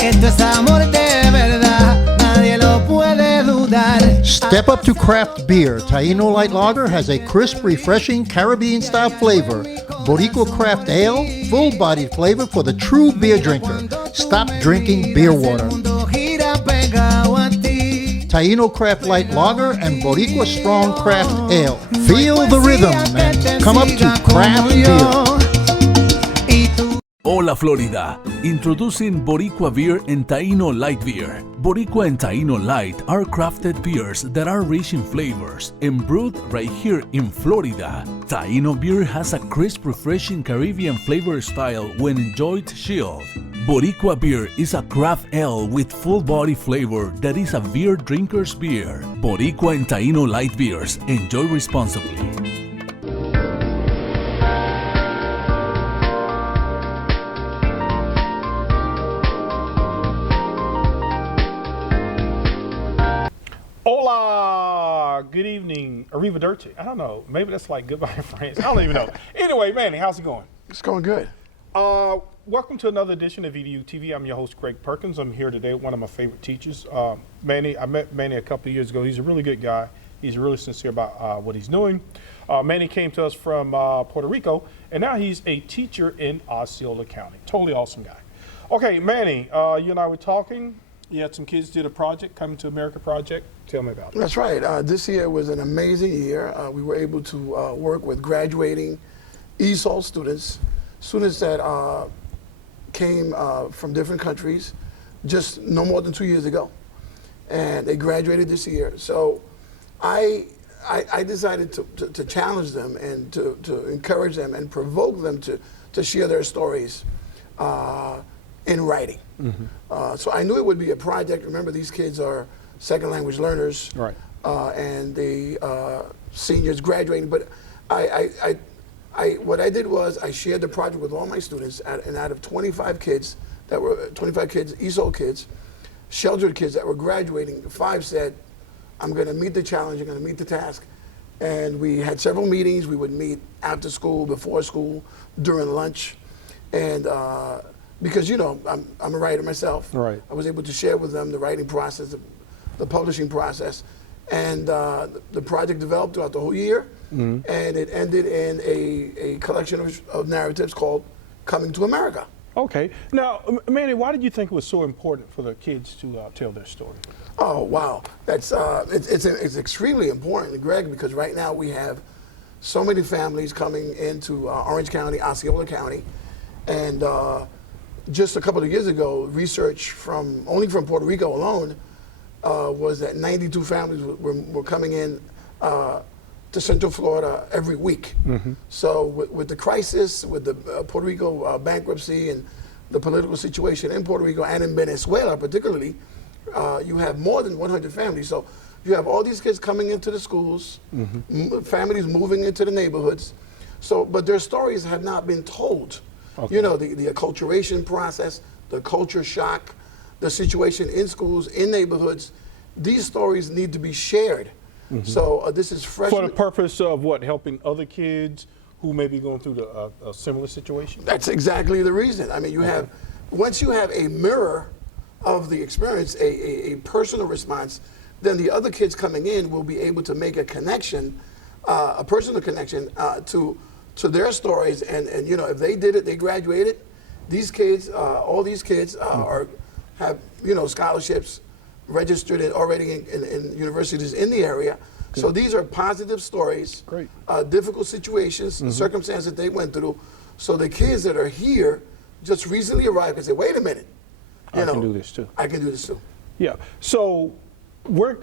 Esto es amor de verdad, nadie lo puede dudar. Step up to craft beer. Taino Light Lager has a crisp, refreshing Caribbean-style flavor. Boricua Craft Ale, full-bodied flavor for the true beer drinker. Stop drinking beer water. Taino Craft Light Lager and Boricua Strong Craft Ale. Feel the rhythm and come up to craft beer. Hola Florida, introducing Boricua Beer and Taino Light Beer. Boricua and Taino Light are crafted beers that are rich in flavors and brewed right here in Florida. Taino beer has a crisp, refreshing Caribbean flavor style when enjoyed chilled. Boricua beer is a craft ale with full body flavor that is a beer drinker's beer. Boricua and Taino Light Beers. Enjoy responsibly. Hola, good evening, arrivederci. I don't know, maybe that's like goodbye in French. I don't even know. Anyway, Manny, how's it going? It's going good. Welcome to another edition of EDuTV. I'm your host, Greg Perkins. I'm here today with one of my favorite teachers, Manny. I met Manny a couple of years ago. He's a really good guy. He's really sincere about what he's doing. Manny came to us from Puerto Rico, and now he's a teacher in Osceola County. Totally awesome guy. Okay, Manny, you and I were talking. You had some kids did a project, Coming to America project. Tell me about it. That's right. This year was an amazing year. We were able to work with graduating ESOL students that came from different countries just no more than 2 years ago. And they graduated this year. So I decided to challenge them and to encourage them and provoke them to share their stories in writing. Mm-hmm. So I knew it would be a project. Remember, these kids are second language learners, right? And the seniors graduating. But what I did was I shared the project with all my students, and out of 25 kids, ESOL kids, sheltered kids that were graduating, 5 said, I'm going to meet the challenge, I'm going to meet the task. And we had several meetings. We would meet after school, before school, during lunch. And because, you know, I'm a writer myself. Right. I was able to share with them the writing process, the publishing process. And the project developed throughout the whole year. Mm-hmm. And it ended in a collection of narratives called Coming to America. Okay. Now, Manny, why did you think it was so important for the kids to tell their story? Oh, wow. That's it's extremely important, Greg, because right now we have so many families coming into Orange County, Osceola County, and just a couple of years ago, research only from Puerto Rico alone was that 92 families were coming in to Central Florida every week. Mm-hmm. So with the crisis, with the Puerto Rico bankruptcy and the political situation in Puerto Rico and in Venezuela particularly, you have more than 100 families. So you have all these kids coming into the schools, mm-hmm. Families moving into the neighborhoods. So, but their stories have not been told. Okay. You know, the acculturation process, the culture shock, the situation in schools, in neighborhoods, these stories need to be shared. Mm-hmm. So this is fresh. For the purpose of what? Helping other kids who may be going through a similar situation? That's exactly the reason. I mean, you have, once you have a mirror of the experience, a personal response, then the other kids coming in will be able to make a connection, a personal connection to their stories. And you know, if they did it, they graduated, these kids, all these kids have, you know, scholarships registered already in universities in the area. Good. So these are positive stories, great. Difficult situations, mm-hmm. circumstances that they went through. So the kids that are here just recently arrived can say, wait a minute. I can do this too. I can do this too. Yeah. So where,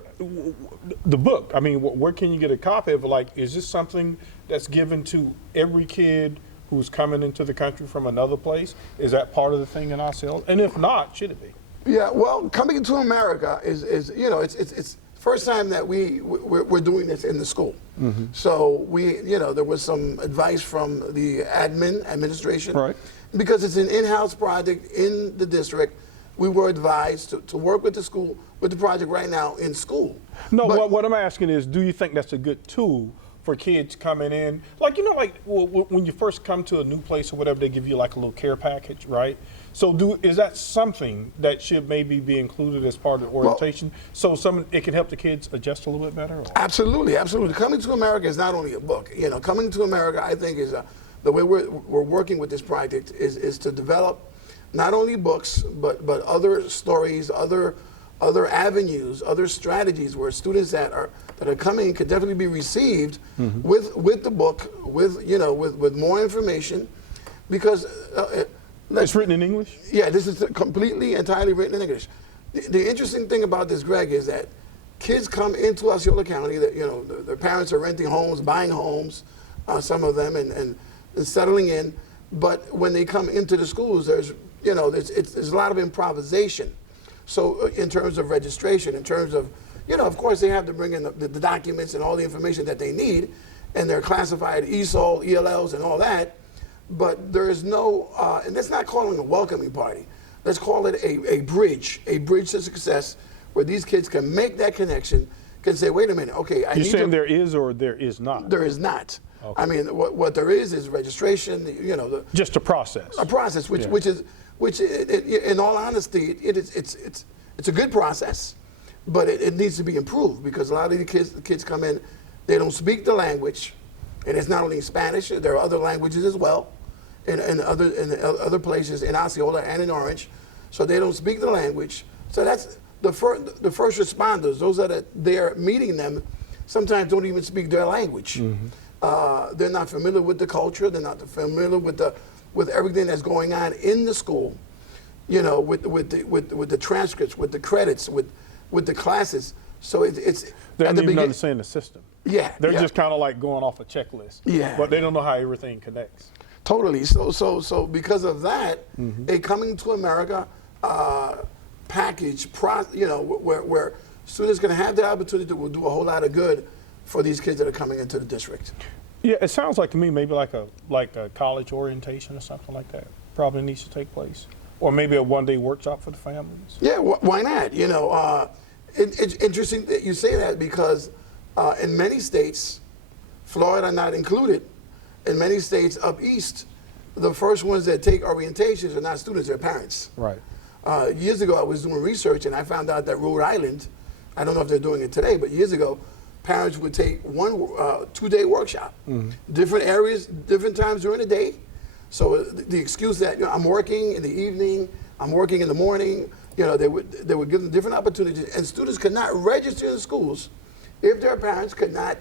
the book, I mean, where can you get a copy of it? Like, is this something that's given to every kid who's coming into the country from another place? Is that part of the thing in Osceola? And if not, should it be? Yeah, well, Coming to America is you know, it's first time that we're doing this in the school. Mm-hmm. So you know, there was some advice from the administration. Right. Because it's an in-house project in the district, we were advised to work with the school, with the project right now in school. No, what I'm asking is, do you think that's a good tool for kids coming in? Like, you know, like when you first come to a new place or whatever, they give you like a little care package, right? So is that something that should maybe be included as part of the orientation, so it can help the kids adjust a little bit better? Or? Absolutely, absolutely. Coming to America is not only a book. You know, Coming to America, I think, is the way we're working with this project is to develop not only books but other stories, other avenues, other strategies where students that are coming could definitely be received with the book, with more information, because it's written in English? Yeah, this is completely, entirely written in English. The interesting thing about this, Greg, is that kids come into Osceola County that, you know, their parents are renting homes, buying homes, some of them, and settling in. But when they come into the schools, there's a lot of improvisation. So in terms of registration, in terms of, you know, of course they have to bring in the documents and all the information that they need, and they're classified ESOL, ELLs, and all that. But there is no, and let's not call it a welcoming party. Let's call it a bridge to success, where these kids can make that connection, can say, wait a minute, okay, You're saying there is or there is not? There is not. Okay. I mean, what there is registration, you know. Just a process. A process, which in all honesty, it's a good process, but it needs to be improved, because a lot of the kids come in, they don't speak the language, and it's not only Spanish, there are other languages as well, in other places in Osceola and in Orange, so they don't speak the language. So that's the first responders, those that are there meeting them, sometimes don't even speak their language. They're not familiar with the culture. They're not familiar with everything that's going on in the school. You know, with the transcripts, with the credits, with the classes. So it's they don't even understand the system. Yeah, they're just kind of like going off a checklist. Yeah, but they don't know how everything connects. Totally. So because of that, a Coming to America package, where students can have the opportunity to do a whole lot of good for these kids that are coming into the district. Yeah, it sounds like to me maybe like a college orientation or something like that probably needs to take place, or maybe a one-day workshop for the families. Yeah, why not? You know, it's interesting that you say that, because in many states, Florida not included, in many states up east, the first ones that take orientations are not students, they're parents. Right. Years ago, I was doing research, and I found out that Rhode Island, I don't know if they're doing it today, but years ago, parents would take one 2-day workshop, different areas, different times during the day. So the excuse that, you know, I'm working in the evening, I'm working in the morning, you know, they would give them different opportunities, and students could not register in schools if their parents could not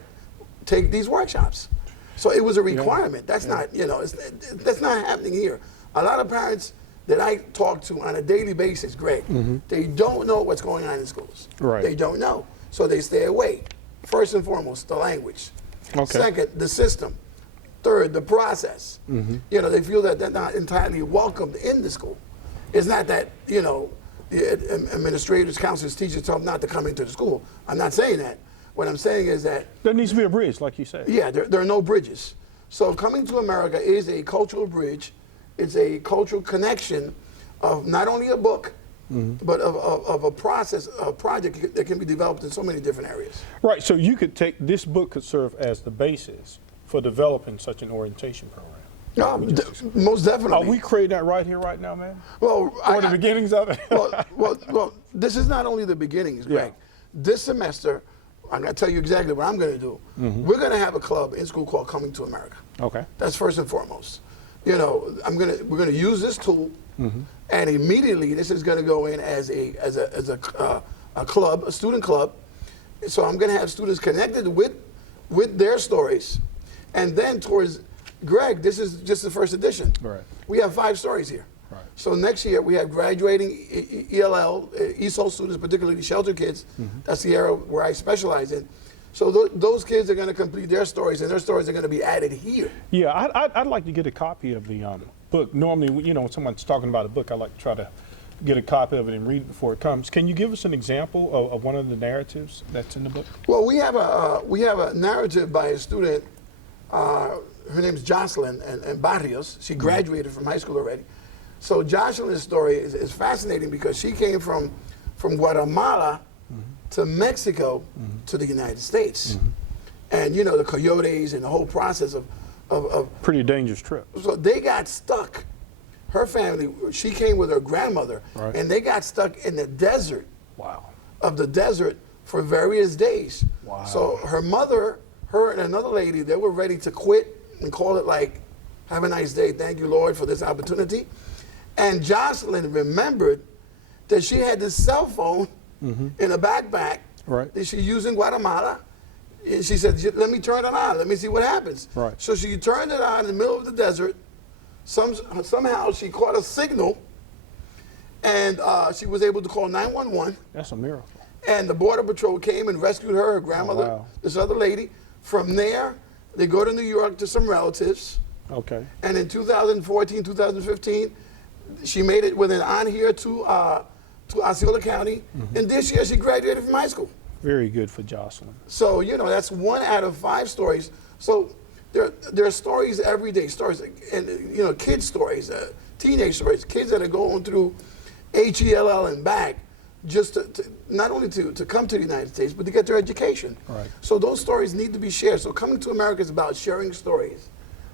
take these workshops. So it was a requirement. That's not, you know, that's not happening here. A lot of parents that I talk to on a daily basis, Greg, they don't know what's going on in schools. Right. They don't know, so they stay away. First and foremost, the language. Okay. Second, the system. Third, the process. You know, they feel that they're not entirely welcomed in the school. It's not that, you know, the administrators, counselors, teachers tell them not to come into the school. I'm not saying that. What I'm saying is that there needs to be a bridge, like you said. Yeah, there are no bridges. So Coming to America is a cultural bridge. It's a cultural connection of not only a book, but of a process, a project that can be developed in so many different areas. Right, so you could take, this book could serve as the basis for developing such an orientation program. Most definitely. Are we creating that right here, right now, man? Well, or the beginnings of it? well, this is not only the beginnings, Greg. Yeah. This semester, I'm going to tell you exactly what I'm going to do. We're going to have a club in school called Coming to America. Okay. That's first and foremost. You know, we're going to use this tool, and immediately this is going to go in as a club, a student club. So I'm going to have students connected with their stories, and then towards Greg, this is just the first edition. Right. We have 5 stories here. Right. So next year we have graduating ELL, ESOL students, particularly shelter kids. That's the area where I specialize in. So those kids are going to complete their stories, and their stories are going to be added here. Yeah, I'd like to get a copy of the book. Normally, you know, when someone's talking about a book, I like to try to get a copy of it and read it before it comes. Can you give us an example of one of the narratives that's in the book? Well, we have a narrative by a student. Her name's Jocelyn and Barrios. She graduated from high school already. So Jocelyn's story is fascinating because she came from Guatemala to Mexico to the United States. and you know, the coyotes and the whole process of Pretty dangerous trip. so they got stuck. Her family, she came with her grandmother, Right. and they got stuck in the desert Wow. of the desert for various days. Wow. So her mother, her and another lady, they were ready to quit and call it like, have a nice day, thank you, Lord, for this opportunity. And Jocelyn remembered that she had this cell phone in a backpack Right. that she used in Guatemala. And she said, let me turn it on, let me see what happens. Right. So she turned it on in the middle of the desert. Somehow she caught a signal, and she was able to call 911. That's a miracle. And the Border Patrol came and rescued her grandmother, wow. this other lady. From there, they go to New York to some relatives. Okay. And in 2014, 2015, she made it with an on here to Osceola County. And this year, she graduated from high school. Very good for Jocelyn. So, you know, that's 1 out of 5 stories. So there are stories every day, stories, and, you know, kids' stories, teenage stories, kids that are going through HELL and back just to not only to come to the United States, but to get their education. Right. So those stories need to be shared. So Coming to America is about sharing stories.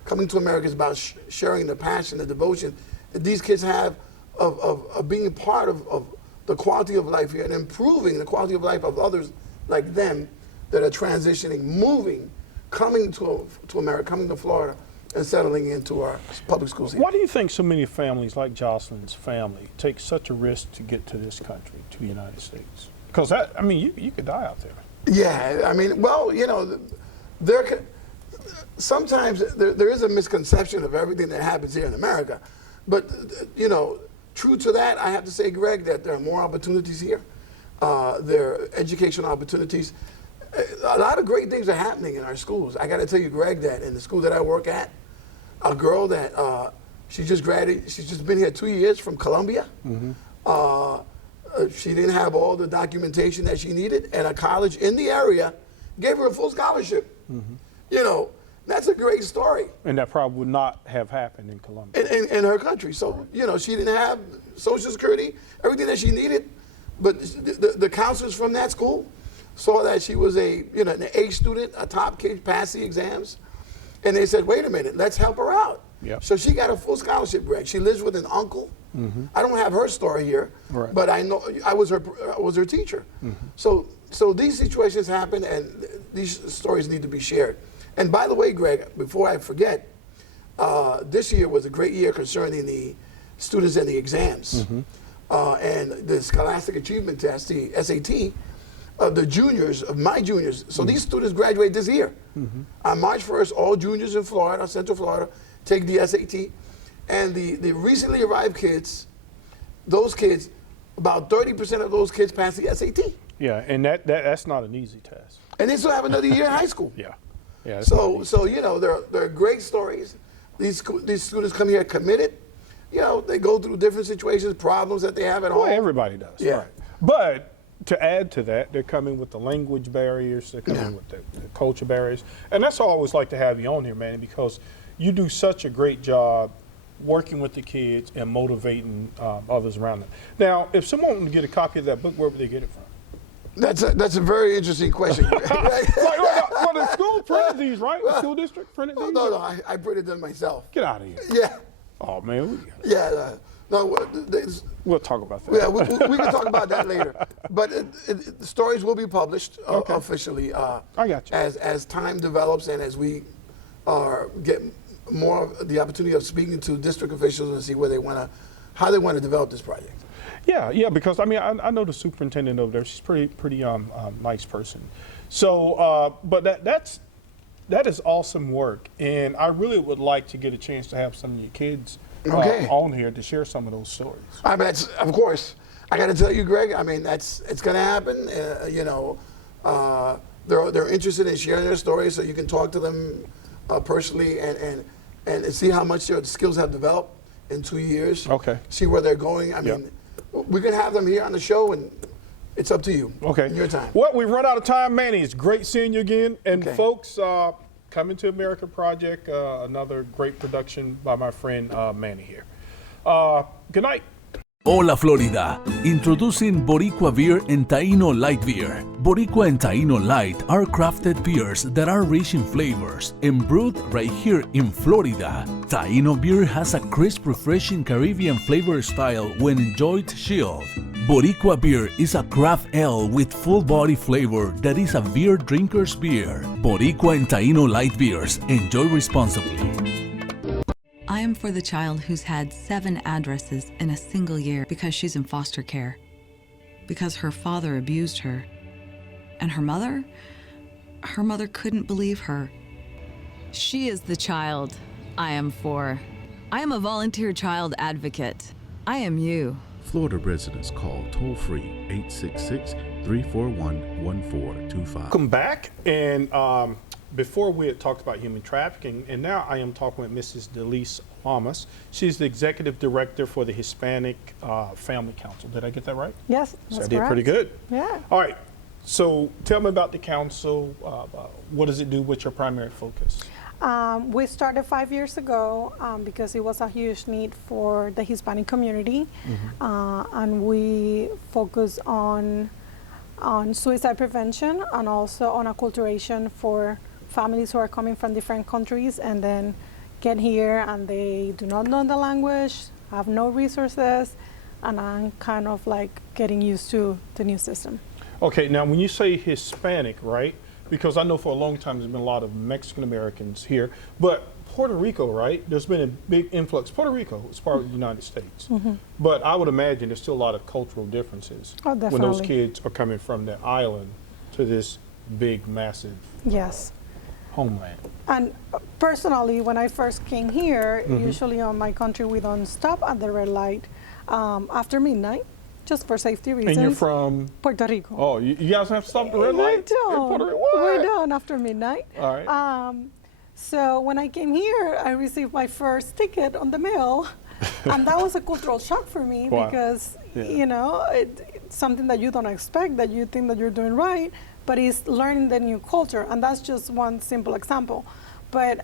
Coming to America is about sharing the passion, the devotion that these kids have of being a part of the quality of life here and improving the quality of life of others like them that are transitioning, moving, coming to America, coming to Florida, and settling into our public schools here. Why do you think so many families like Jocelyn's family take such a risk to get to this country, to the United States? Because that, I mean, you could die out there. Yeah, I mean, well, you know, sometimes there is a misconception of everything that happens here in America. But, you know, true to that, I have to say, Greg, that there are more opportunities here. There are educational opportunities. A lot of great things are happening in our schools. I got to tell you, Greg, that in the school that I work at, a girl that she just graduated, she's just been here 2 years from Columbia. She didn't have all the documentation that she needed, and a college in the area gave her a full scholarship. You know, that's a great story. And that probably would not have happened in Columbia. In her country. So, you know, she didn't have Social Security, everything that she needed, but the counselors from that school saw that she was an A student, a top kid, passed the exams, and they said, wait a minute, let's help her out. Yep. So she got a full scholarship, Greg. She lives with an uncle. I don't have her story here, Right. but I know I was her teacher. So these situations happen, and these stories need to be shared. And by the way, Greg, before I forget, this year was a great year concerning the students and the exams. And the Scholastic Achievement Test, the SAT, the juniors, of my juniors. So these students graduate this year. On March 1st, all juniors in Florida, Central Florida, take the SAT. And the recently arrived kids, those kids, about 30% of those kids pass the SAT. Yeah, and that's not an easy test. And they still have another year in high school. Yeah. Yeah. it's not easy. So you know, there are great stories. These students come here committed. You know, they go through different situations, problems that they have at home. Well, everybody does. Yeah. Right. But to add to that, they're coming with the language barriers, they're coming with the culture barriers. And that's why I always like to have you on here, Manny, because you do such a great job working with the kids and motivating others around them. Now, if someone wanted to get a copy of that book, where would they get it from? That's a very interesting question. Well, the school printed these, right? The school district printed these? No, I printed them myself. Get out of here. Yeah. Oh, man. We'll talk about that. Yeah, we can talk about that later. But the stories will be published officially. I got you. As time develops and as we get more of the opportunity of speaking to district officials and see how they want to develop this project. Yeah, because I mean, I know the superintendent over there. She's pretty nice person. So, but that is awesome work, and I really would like to get a chance to have some of your kids on here to share some of those stories. I mean, of course, I got to tell you, Greg. I mean, it's going to happen. They're interested in sharing their stories, so you can talk to them personally and see how much their skills have developed in 2 years. Okay. See where they're going. I mean, we can have them here on the show, and it's up to you. Okay. Your time. Well, we've run out of time, Manny. It's great seeing you again. And folks, Coming to America Project, another great production by my friend Manny here. Good night. Hola Florida, introducing Boricua Beer and Taino Light Beer. Boricua and Taino Light are crafted beers that are rich in flavors and brewed right here in Florida. Taino beer has a crisp, refreshing Caribbean flavor style when enjoyed chilled. Boricua beer is a craft ale with full body flavor that is a beer drinker's beer. Boricua and Taino Light Beers, enjoy responsibly. I am for the child who's had 7 addresses in a single year because she's in foster care, because her father abused her. And her mother couldn't believe her. She is the child I am for. I am a volunteer child advocate. I am you. Florida residents call toll-free 866-341-1425. Welcome back. And before we had talked about human trafficking, and now I am talking with Mrs. Delise Lamas. She's the executive director for the Hispanic Family Council. Did I get that right? Yes, So that's I did correct. pretty good. Yeah. All right. So tell me about the council. What does it do? What's your primary focus? We started 5 years ago because it was a huge need for the Hispanic community, and we focus on suicide prevention and also on acculturation for families who are coming from different countries and then get here and they do not know the language, have no resources, and I'm kind of like getting used to the new system. Okay, now when you say Hispanic, right? Because I know for a long time there's been a lot of Mexican Americans here, but Puerto Rico, right? There's been a big influx. Puerto Rico is part of the United States, but I would imagine there's still a lot of cultural differences Oh, when those definitely. kids are coming from the island to this big, massive Yes. homeland. And personally, when I first came here, usually on my country we don't stop at the red light after midnight, just for safety reasons. And you're from? Puerto Rico. Oh, you guys have to stop at the red light? We don't. In Puerto Rico? What? We don't after midnight. All right. So when I came here, I received my first ticket on the mail, and that was a cultural shock for me Wow. because Yeah. you know it's something that you don't expect, that you think that you're doing right, but it's learning the new culture, and that's just one simple example. But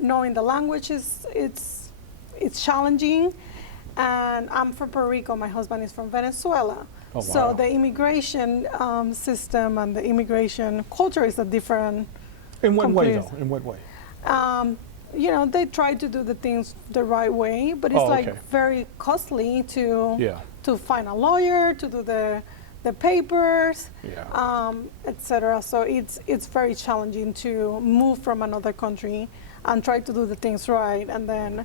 knowing the language it's challenging, and I'm from Puerto Rico. My husband is from Venezuela. Oh, So wow. the immigration system and the immigration culture is a different. In what way, complete- though? In what way? You know, they try to do the things the right way, but it's Oh, like okay. very costly Yeah. to find a lawyer, to do the papers, Yeah. etc. So it's very challenging to move from another country and try to do the things right, and then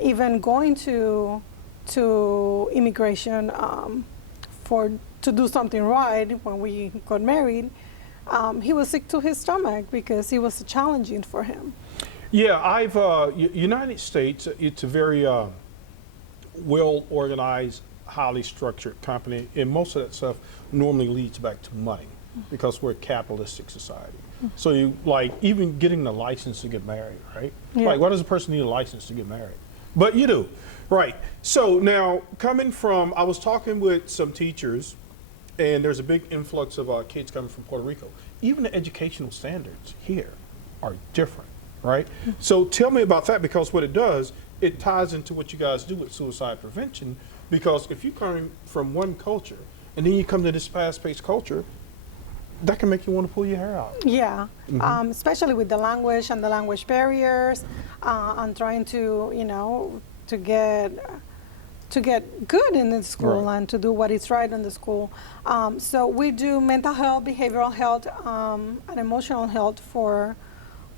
even going to immigration to do something right. When we got married, he was sick to his stomach because it was challenging for him. Yeah, United States, it's a very well organized, highly structured company, and most of that stuff normally leads back to money because we're a capitalistic society. So you like even getting the license to get married, right? Yeah. Like, why does a person need a license to get married? But you do, right? So now coming from, I was talking with some teachers, and there's a big influx of kids coming from Puerto Rico. Even the educational standards here are different, right? So tell me about that, because what it does, it ties into what you guys do with suicide prevention, because if you come from one culture and then you come to this fast-paced culture, that can make you want to pull your hair out. Yeah, especially with the language and the language barriers, and trying to, you know, to get good in the school Right. and to do what is right in the school. So we do mental health, behavioral health, and emotional health for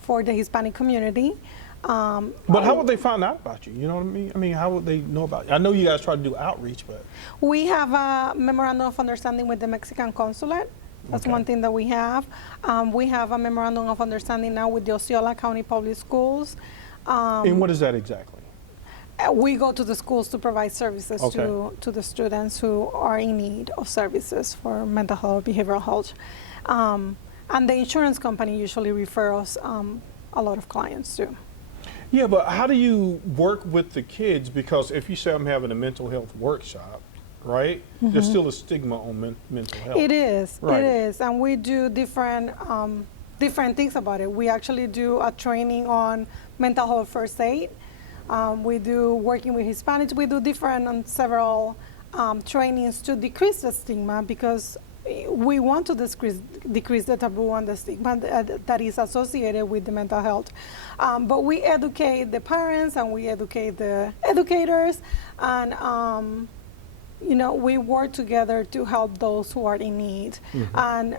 the Hispanic community. But how would they find out about you? You know what I mean? I mean, how would they know about you? I know you guys try to do outreach, but We have a memorandum of understanding with the Mexican consulate. That's Okay. one thing that we have. We have a memorandum of understanding now with the Osceola County Public Schools. and what is that exactly? We go to the schools to provide services Okay. to the students who are in need of services for mental health, behavioral health. And the insurance company usually refers a lot of clients too. Yeah, but how do you work with the kids? Because if you say I'm having a mental health workshop, right, there's still a stigma on mental health. It is, Right. it is, and we do different things about it. We actually do a training on mental health first aid. We do working with Hispanics. We do different and several trainings to decrease the stigma, because we want to decrease the taboo and the stigma that is associated with the mental health. But we educate the parents and we educate the educators, and you know, we work together to help those who are in need. And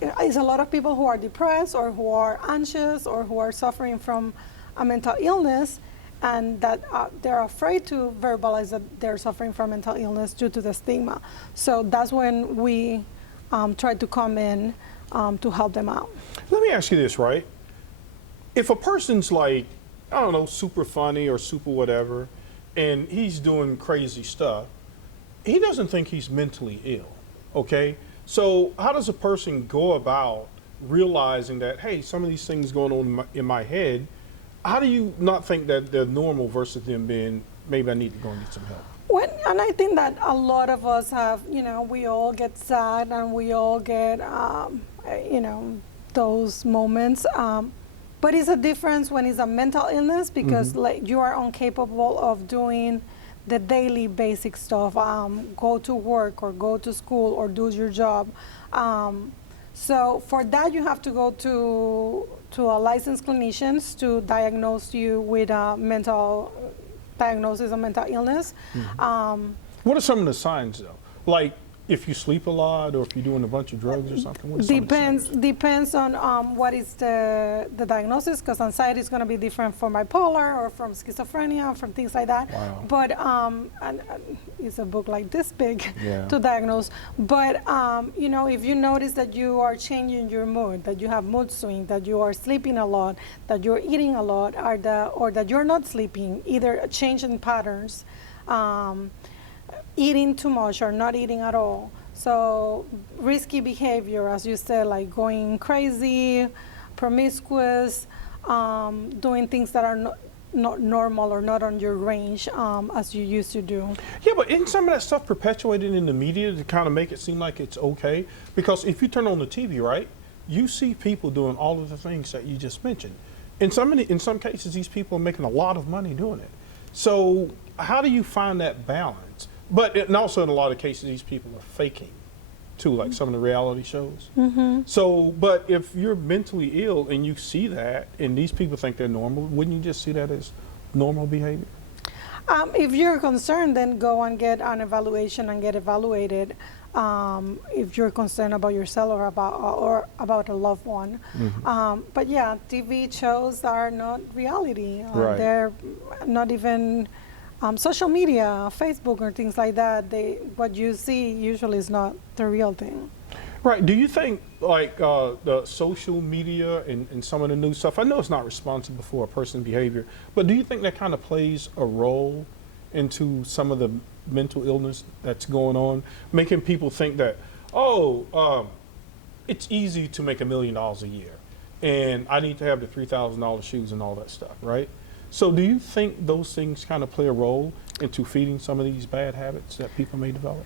it's a lot of people who are depressed or who are anxious or who are suffering from a mental illness, and that they're afraid to verbalize that they're suffering from mental illness due to the stigma. So that's when we try to come in to help them out. Let me ask you this, right? If a person's like, I don't know, super funny or super whatever, and he's doing crazy stuff, he doesn't think he's mentally ill, okay? So how does a person go about realizing that, hey, some of these things going on in my head, how do you not think that they're normal versus them being, maybe I need to go and get some help? And I think that a lot of us have, you know, we all get sad and we all get, you know, those moments. But it's a difference when it's a mental illness, because like you are incapable of doing the daily basic stuff, go to work or go to school or do your job. So for that, you have to go to a licensed clinicians to diagnose you with a mental diagnosis of mental illness. What are some of the signs though? Like if you sleep a lot or if you're doing a bunch of drugs or something? What are some of the signs? Depends on what is the diagnosis, because anxiety is going to be different from bipolar or from schizophrenia or from things like that. Wow. But and it's a book like this big to diagnose. But you know, if you notice that you are changing your mood, that you have mood swing, that you are sleeping a lot, that you're eating a lot, or that you're not sleeping, either a change in patterns, eating too much or not eating at all. So risky behavior, as you said, like going crazy, promiscuous, doing things that are not normal or not on your range as you used to do. Yeah, but isn't some of that stuff perpetuated in the media to kind of make it seem like it's okay? Because if you turn on the TV, right, you see people doing all of the things that you just mentioned. In some cases, these people are making a lot of money doing it. So how do you find that balance? But and also in a lot of cases, these people are faking too, like some of the reality shows. So, but if you're mentally ill and you see that, and these people think they're normal, wouldn't you just see that as normal behavior? If you're concerned, then go and get an evaluation and get evaluated. If you're concerned about yourself or about a loved one. But yeah, TV shows are not reality. Right. They're not even social media, Facebook or things like that. What you see usually is not the real thing. Right. Do you think like the social media and some of the new stuff, I know it's not responsible for a person's behavior, but do you think that kind of plays a role into some of the mental illness that's going on, making people think that, it's easy to make $1 million a year and I need to have the $3,000 shoes and all that stuff, right? So do you think those things kind of play a role into feeding some of these bad habits that people may develop?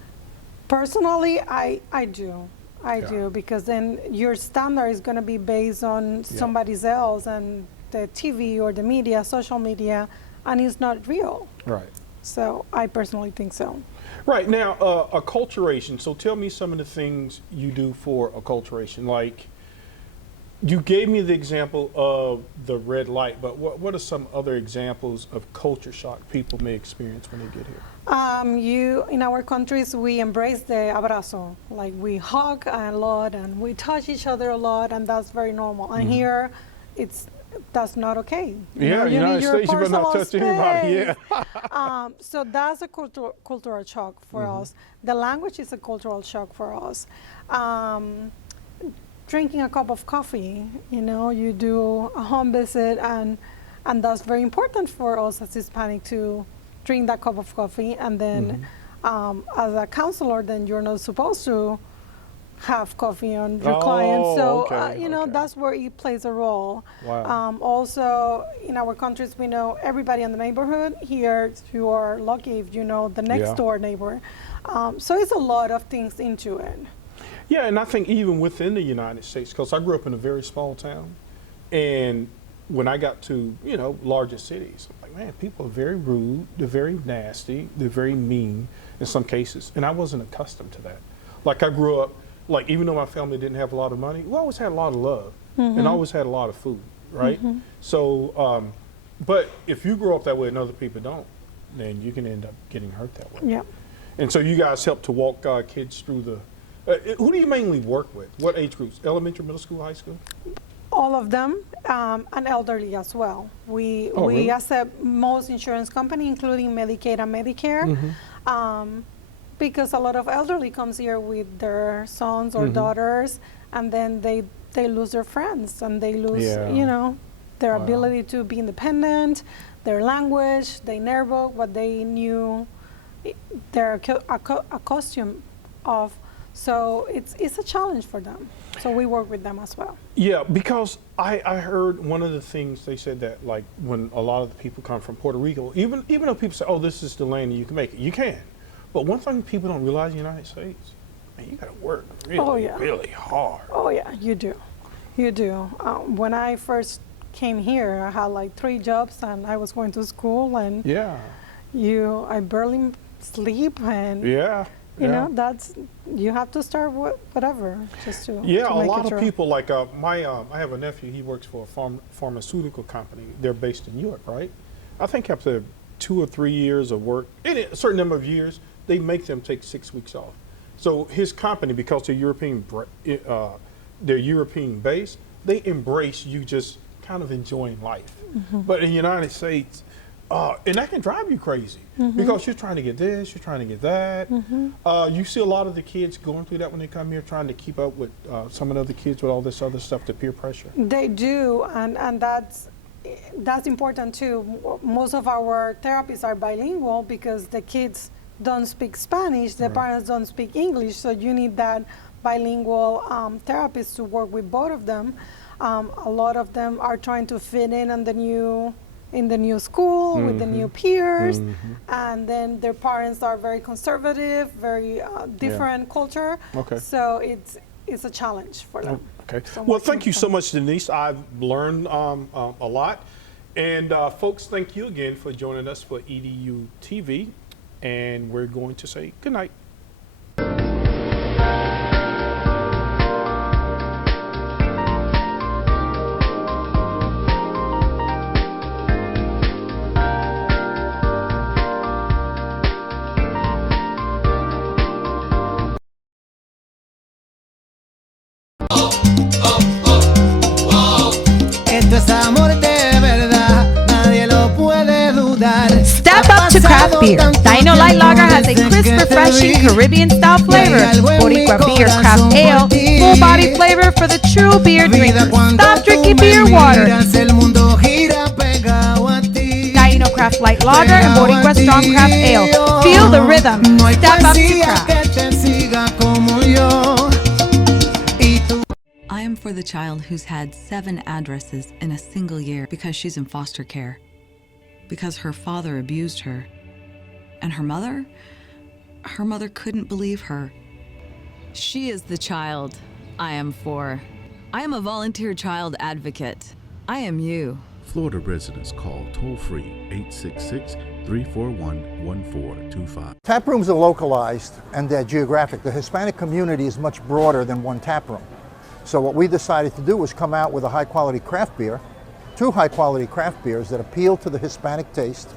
Personally, I do. I do, because then your standard is going to be based on somebody else and the TV or the media, social media, and it's not real. Right. So I personally think so. Right. Now, acculturation. So tell me some of the things you do for acculturation. Like, you gave me the example of the red light, but what are some other examples of culture shock people may experience when they get here? In our countries, we embrace the abrazo. Like, we hug a lot and we touch each other a lot, and that's very normal. And here, that's not okay. Yeah, United States, you better not touch anybody. Yeah. So that's a cultural shock for us. The language is a cultural shock for us. Drinking a cup of coffee, you do a home visit, and that's very important for us as Hispanic to drink that cup of coffee. And then as a counselor, then you're not supposed to have coffee on your client. So, that's where it plays a role. Wow. Also, in our countries, we know everybody in the neighborhood. Here, you are lucky if you know the next door neighbor. So it's a lot of things into it. Yeah, and I think even within the United States, because I grew up in a very small town, and when I got to, you know, larger cities, I'm like, man, people are very rude, they're very nasty, they're very mean in some cases. And I wasn't accustomed to that. Like I grew up, like even though my family didn't have a lot of money, we always had a lot of love and always had a lot of food, right? So, but if you grow up that way and other people don't, then you can end up getting hurt that way. Yeah. And so you guys help to walk kids through the, who do you mainly work with? What age groups? Elementary, middle school, high school? All of them, and elderly as well. We really? accept most insurance company, including Medicaid and Medicare, because a lot of elderly comes here with their sons or daughters, and then they lose their friends and they lose, you know, their ability to be independent, their language, they never what they knew, they're accustomed of. So it's a challenge for them. So we work with them as well. Yeah, because I heard one of the things they said that, like, when a lot of the people come from Puerto Rico, even though people say, oh, this is the land and you can make it, you can. But one thing people don't realize in the United States, man, you got to work really, really hard. Oh yeah, you do. You do. When I first came here, I had like 3 jobs and I was going to school and I barely sleep and you know, that's, you have to start whatever just to a make lot it of through. people, like I have a nephew, he works for a pharmaceutical company. They're based in Europe, right? I think after 2 or 3 years of work, in a certain number of years, they make them take 6 weeks off. So his company, because they're European based, they embrace you just kind of enjoying life. But in the United States, and that can drive you crazy because you're trying to get this, you're trying to get that. You see a lot of the kids going through that when they come here, trying to keep up with some of the other kids with all this other stuff, the peer pressure. They do, and that's important too. Most of our therapists are bilingual because the kids don't speak Spanish, the parents don't speak English, so you need that bilingual therapist to work with both of them. A lot of them are trying to fit in the new school with the new peers, and then their parents are very conservative, very different culture. So it's a challenge for them. Well, thank you so much, Denise. I've learned a lot. And folks, thank you again for joining us for EDuTV. And we're going to say good night. Esto es amor de verdad, nadie lo puede dudar. Step up to craft beer. Taino Light Lager has a crisp, refreshing Caribbean-style flavor. Boricua Beer Craft Ale, full-body flavor for the true beer drinker. Stop drinking beer water. Taino Craft Light Lager and Boricua Strong Craft Ale. Feel the rhythm. Step up to craft. I am for the child who's had 7 addresses in a single year because she's in foster care. Because her father abused her. And her mother couldn't believe her. She is the child I am for. I am a volunteer child advocate. I am you. Florida residents call toll-free 866-341-1425. Tap rooms are localized and they're geographic. The Hispanic community is much broader than one tap room. So what we decided to do was come out with a high-quality craft beer, 2 high-quality craft beers that appeal to the Hispanic taste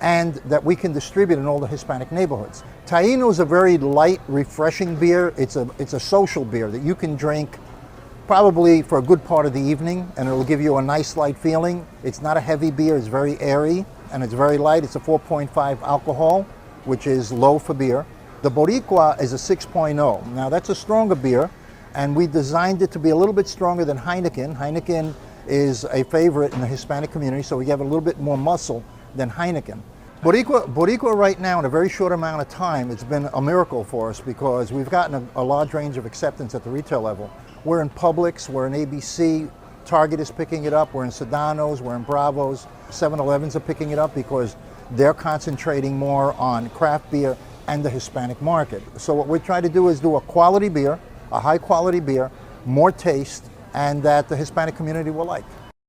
and that we can distribute in all the Hispanic neighborhoods. Taino is a very light, refreshing beer. It's a social beer that you can drink probably for a good part of the evening, and it'll give you a nice light feeling. It's not a heavy beer, it's very airy, and it's very light. It's a 4.5 alcohol, which is low for beer. The Boricua is a 6.0. Now that's a stronger beer, and we designed it to be a little bit stronger than Heineken. Heineken is a favorite in the Hispanic community, so we have a little bit more muscle than Heineken. Boricua right now, in a very short amount of time, it's been a miracle for us because we've gotten a large range of acceptance at the retail level. We're in Publix, we're in ABC, Target is picking it up, we're in Sedano's, we're in Bravo's, 7-Elevens are picking it up because they're concentrating more on craft beer and the Hispanic market. So what we're trying to do is do a quality beer, a high quality beer, more taste, and that the Hispanic community will like.